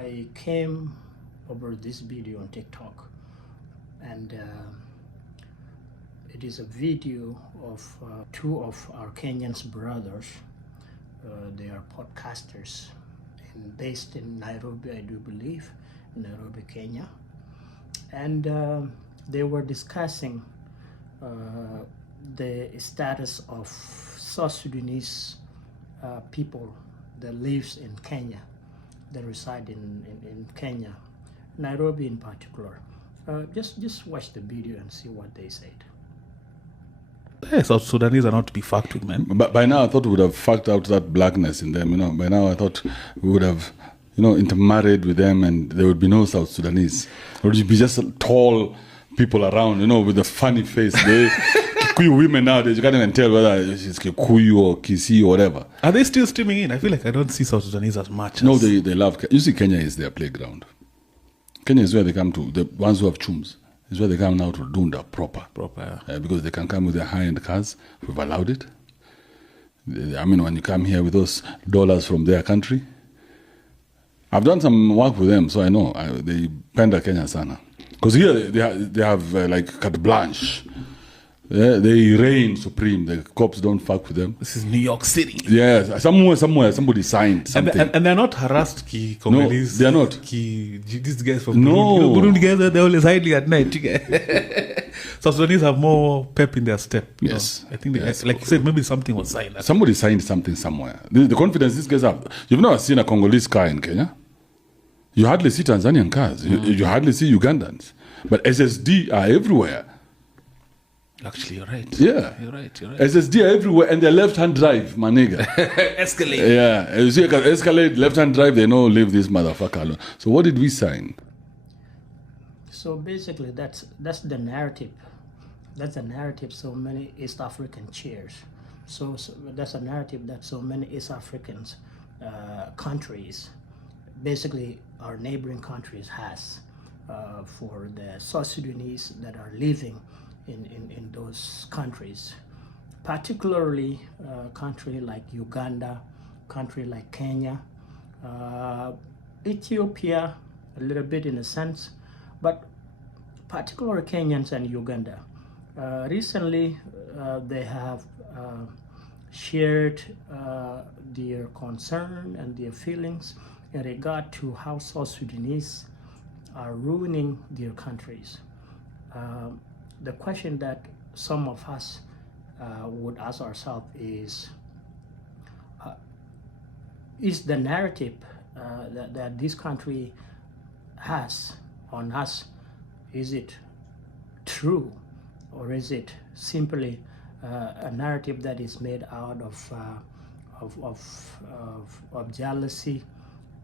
I came over this video on TikTok, and it is a video of two of our Kenyan brothers. They are podcasters and based in Nairobi, I do believe, Nairobi, Kenya. And they were discussing the status of South Sudanese people that lives in Kenya, that reside in Kenya, Nairobi in particular. Just watch the video and see what they said. Hey, South Sudanese are not to be fucked with, man. But by now, I thought we would have fucked out that blackness in them. By now, I thought we would have, intermarried with them, and there would be no South Sudanese. There would be just tall people around, with a funny face. Kikuyu women nowadays, you can't even tell whether it's Kikuyu or Kisii or whatever. Are they still streaming in? I feel like I don't see South Sudanese as much. No, they love. You see, Kenya is their playground. Kenya is where they come to. The ones who have chums is where they come now to Dunda proper. Yeah. Because they can come with their high-end cars. We've allowed it. When you come here with those dollars from their country, I've done some work with them, so I know they penda Kenya sana. Because here they have like carte blanche. Yeah, they reign supreme. The cops don't fuck with them. This is New York City. Yes, somewhere somebody signed something. And they're not harassed, Congolese. No, they're not. These guys from No. Burundi guys, they're always hiding at night. South Sudanese have more pep in their step. Yes. I think, like you said, maybe something was signed. Somebody signed something somewhere. The confidence these guys have. You've never seen a Congolese car in Kenya. You hardly see Tanzanian cars. You hardly see Ugandans. But SSD are everywhere. Actually, you're right. Yeah. You're right. SSD are everywhere, and they're left-hand drive, my nigga. Escalade. Yeah. You see, Escalade, left-hand drive, they know leave this motherfucker alone. So what did we sign? So basically, that's the narrative. That's the narrative so many East African cheers. So that's a narrative that so many East African countries, basically our neighboring countries, has for the South Sudanese that are living in those countries, particularly country like Uganda, country like Kenya, Ethiopia, a little bit in a sense, but particularly Kenyans and Uganda. Recently, they have shared their concern and their feelings in regard to how South Sudanese are ruining their countries. The question that some of us would ask ourselves is the narrative that this country has on us, is it true, or is it simply a narrative that is made out of jealousy,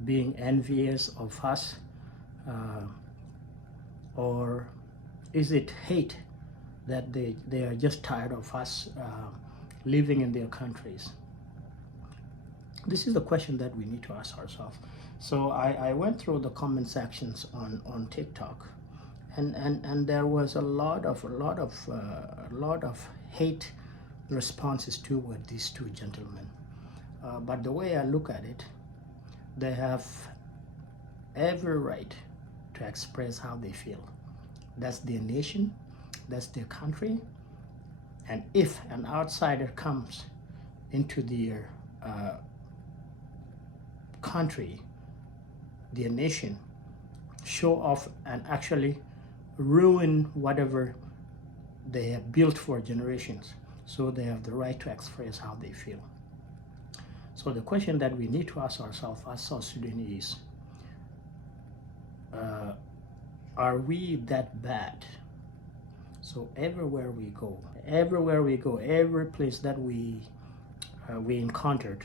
being envious of us, or is it hate that they are just tired of us living in their countries? This is the question that we need to ask ourselves. So I went through the comment sections on TikTok, and there was a lot of hate responses toward these two gentlemen. But the way I look at it, they have every right to express how they feel. That's their nation, that's their country, and if an outsider comes into their country, their nation, show off and actually ruin whatever they have built for generations, so they have the right to express how they feel. So the question that we need to ask ourselves as South Sudanese, are we that bad? So everywhere we go, every place that we encountered,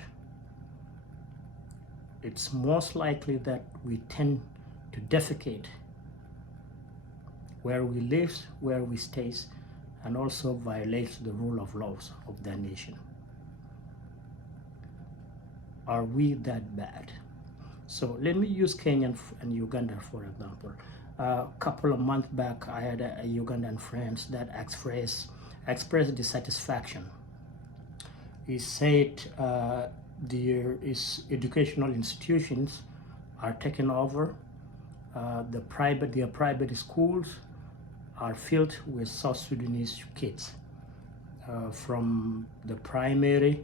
it's most likely that we tend to defecate where we live, where we stay, and also violates the rule of laws of the nation. Are we that bad? So let me use Kenya and Uganda for example. A couple of months back, I had a Ugandan friend that expressed dissatisfaction. He said there is educational institutions are taken over. Their private schools are filled with South Sudanese kids, from the primary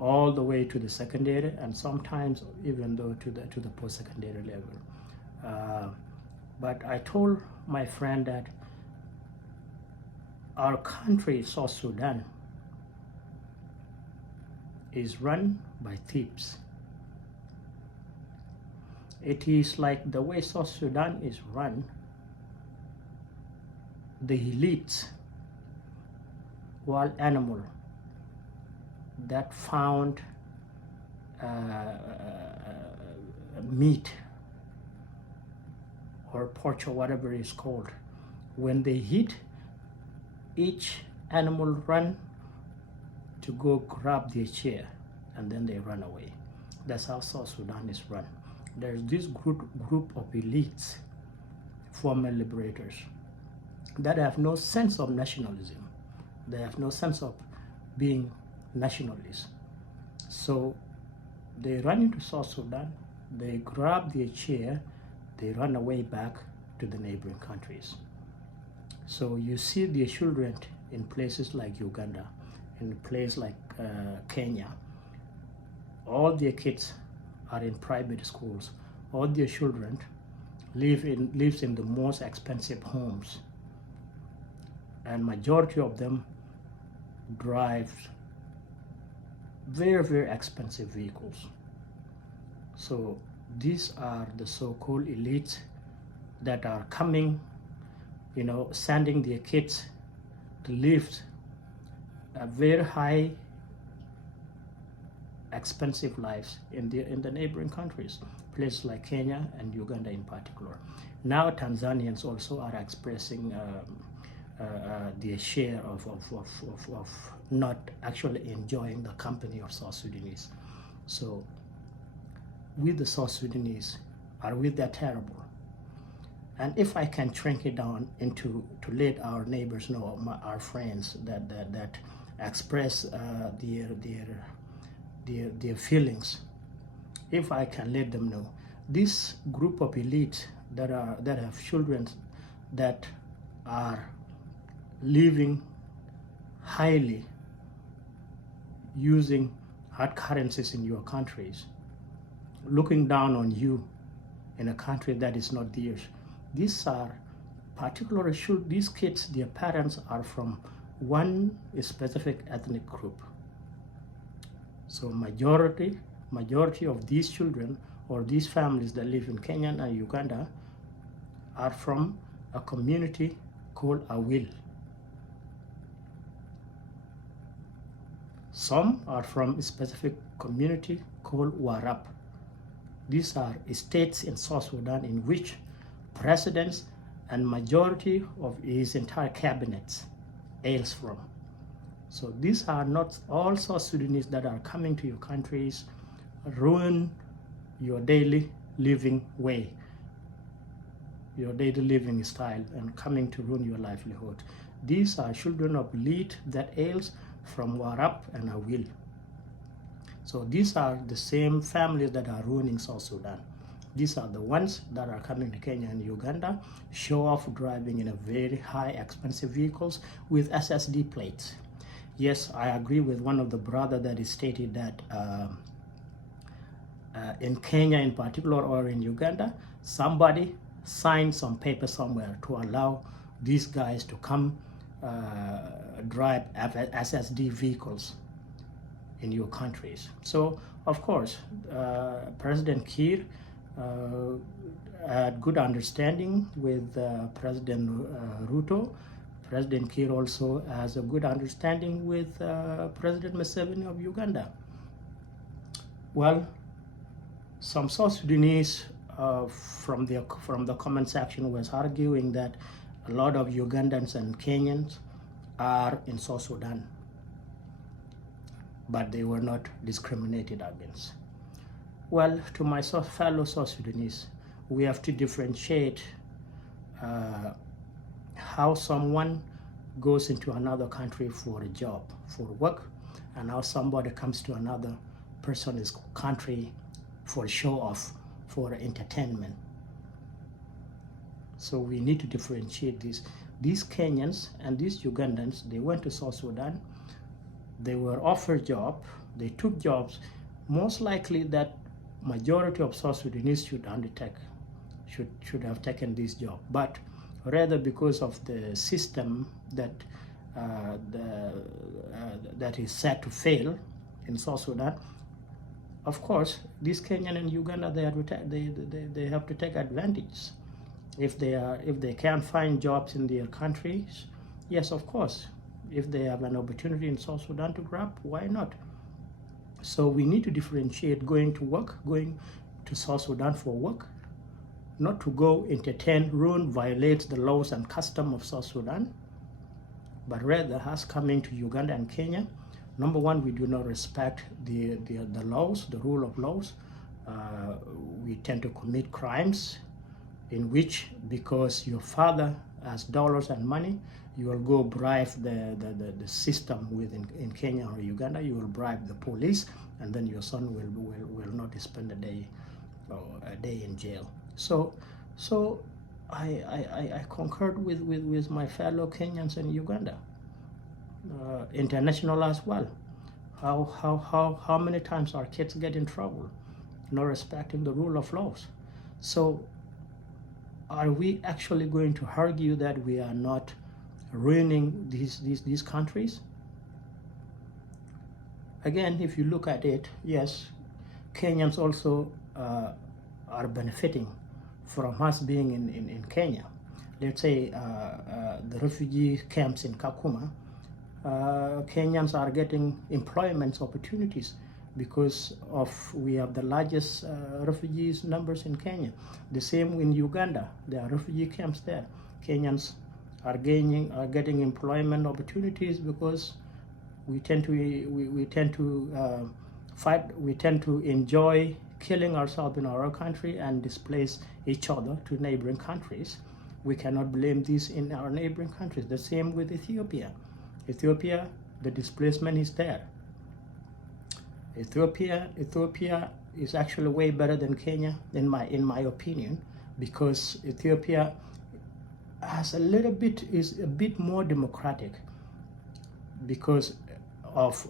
all the way to the secondary, and sometimes even though to the post-secondary level. But I told my friend that our country, South Sudan, is run by thieves. It is like the way South Sudan is run, the elites, wild animal that found meat or pork or whatever it's called, when they hit, each animal run to go grab their chair and then they run away. That's how South Sudan is run. There's this group of elites, former liberators, that have no sense of nationalism. They have no sense of being nationalists. So they run into South Sudan, they grab their chair, they run away back to the neighboring countries. So you see their children in places like Uganda, in a place like Kenya. All their kids are in private schools. All their children lives in the most expensive homes, and majority of them drive very, very expensive vehicles. So these are the so-called elites that are coming, sending their kids to live a very high expensive lives in the neighboring countries, places like Kenya and Uganda in particular. Now Tanzanians also are expressing their share of not actually enjoying the company of South Sudanese. So we the South Sudanese, are we that terrible? And if I can shrink it down into to let our neighbors know, our friends that express their feelings, if I can let them know, this group of elites that have children that are living highly using hard currencies in your countries, looking down on you in a country that is not theirs. These are particularly, these kids, their parents are from one specific ethnic group. So majority of these children or these families that live in Kenya and Uganda are from a community called Awil. Some are from a specific community called Warap. These are states in South Sudan in which presidents and majority of his entire cabinets hails from. So these are not all South Sudanese that are coming to your countries, ruin your daily living way, your daily living style, and coming to ruin your livelihood. These are children of elite that hails from Warap and Awil. So these are the same families that are ruining South Sudan. These are the ones that are coming to Kenya and Uganda, show off driving in a very high expensive vehicles with SSD plates. Yes, I agree with one of the brother that is stated that in Kenya in particular or in Uganda, somebody signed some paper somewhere to allow these guys to come drive SSD vehicles in your countries. So of course, President Kiir had good understanding with President Ruto. President Kiir also has a good understanding with President Museveni of Uganda. Well, some South Sudanese from the comment section was arguing that a lot of Ugandans and Kenyans are in South Sudan, but they were not discriminated against. Well, to my fellow South Sudanese, we have to differentiate how someone goes into another country for a job, for work, and how somebody comes to another person's country for show off for entertainment. So we need to differentiate this. These Kenyans and these Ugandans, they went to South Sudan, they were offered job, they took jobs. Most likely that majority of South Sudanese should have taken this job, but rather because of the system that that is set to fail in South Sudan, of course, these Kenyan and Uganda, they have to take advantage. If they can't find jobs in their countries, yes, of course, if they have an opportunity in South Sudan to grab, why not? So we need to differentiate going to South Sudan for work, not to go entertain, ruin, violate the laws and custom of South Sudan, but rather us coming to Uganda and Kenya. Number one, we do not respect the laws, the rule of laws. We tend to commit crimes in which, because your father has dollars and money, you will go bribe the system in Kenya or Uganda. You will bribe the police, and then your son will not spend a day in jail. So I concurred with my fellow Kenyans in Uganda, international as well. How many times our kids get in trouble, not respecting the rule of laws? So are we actually going to argue that we are not ruining these countries? Again, if you look at it, yes, Kenyans also are benefiting from us being in Kenya. Let's say the refugee camps in Kakuma, Kenyans are getting employment opportunities because we have the largest refugees numbers in Kenya. The same in Uganda, there are refugee camps there. Kenyans are getting employment opportunities because we tend to enjoy killing ourselves in our country and displace each other to neighboring countries. We cannot blame this in our neighboring countries. The same with Ethiopia. Ethiopia, the displacement is there. Ethiopia is actually way better than Kenya in my opinion, because Ethiopia is a bit more democratic because of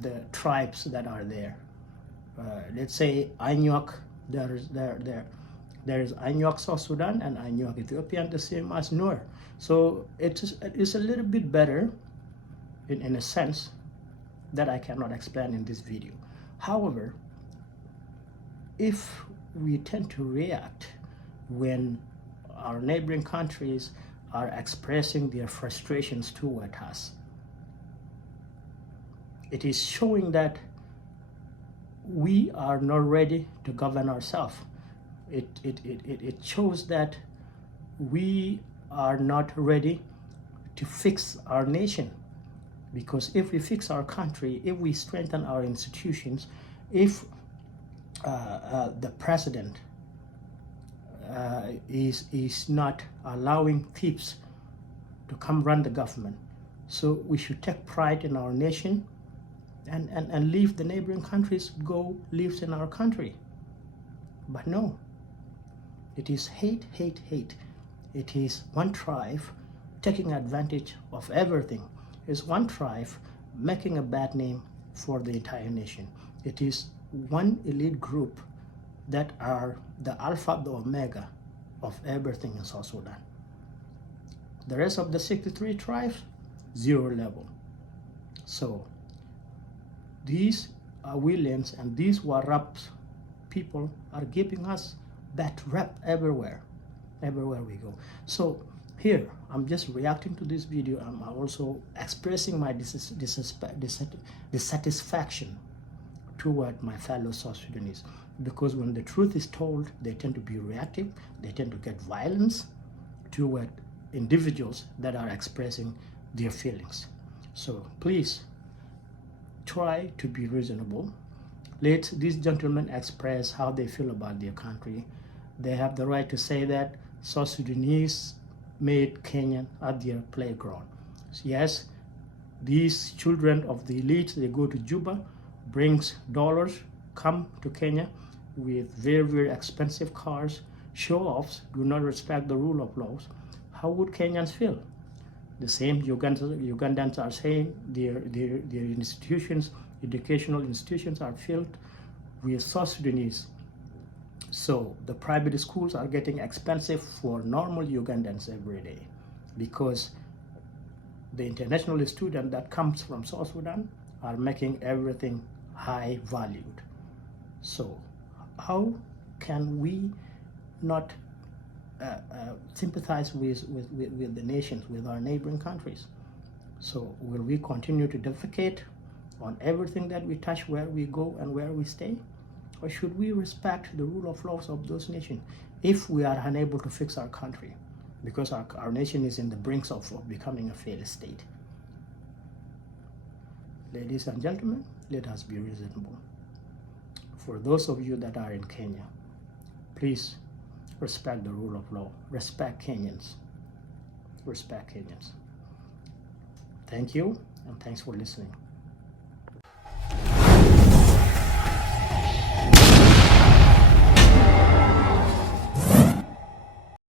the tribes that are there. Let's say Anuak, there is Anuak South Sudan and Anuak Ethiopia, the same as Nur. So it's a little bit better in a sense that I cannot explain in this video. However, if we tend to react when our neighboring countries are expressing their frustrations toward us, it is showing that we are not ready to govern ourselves. It shows that we are not ready to fix our nation. Because if we fix our country, if we strengthen our institutions, if the president is not allowing thieves to come run the government, so we should take pride in our nation and leave the neighboring countries go live in our country. But no, it is hate. It is one tribe taking advantage of everything. It's one tribe making a bad name for the entire nation. It is one elite group that are the alpha, the omega of everything in South Sudan. The rest of the 63 tribes, zero level. So these Williams and these Waraps people are giving us bad rep everywhere we go. So here, I'm just reacting to this video. I'm also expressing my dissatisfaction toward my fellow South Sudanese, because when the truth is told, they tend to be reactive. They tend to get violence toward individuals that are expressing their feelings. So please try to be reasonable. Let these gentlemen express how they feel about their country. They have the right to say that South Sudanese made Kenya at their playground. Yes, these children of the elite, they go to Juba, brings dollars, come to Kenya, with very, very expensive cars, show-offs, do not respect the rule of laws, how would Kenyans feel? The same Ugandans are saying their institutions, educational institutions are filled with South Sudanese. So the private schools are getting expensive for normal Ugandans every day because the international student that comes from South Sudan are making everything high valued. So how can we not sympathize with the nations, with our neighboring countries? So will we continue to defecate on everything that we touch where we go and where we stay? Or should we respect the rule of laws of those nations if we are unable to fix our country? Because our nation is in the brink of becoming a failed state. Ladies and gentlemen, let us be reasonable. For those of you that are in Kenya, please respect the rule of law. Respect Kenyans. Respect Kenyans. Thank you, and thanks for listening.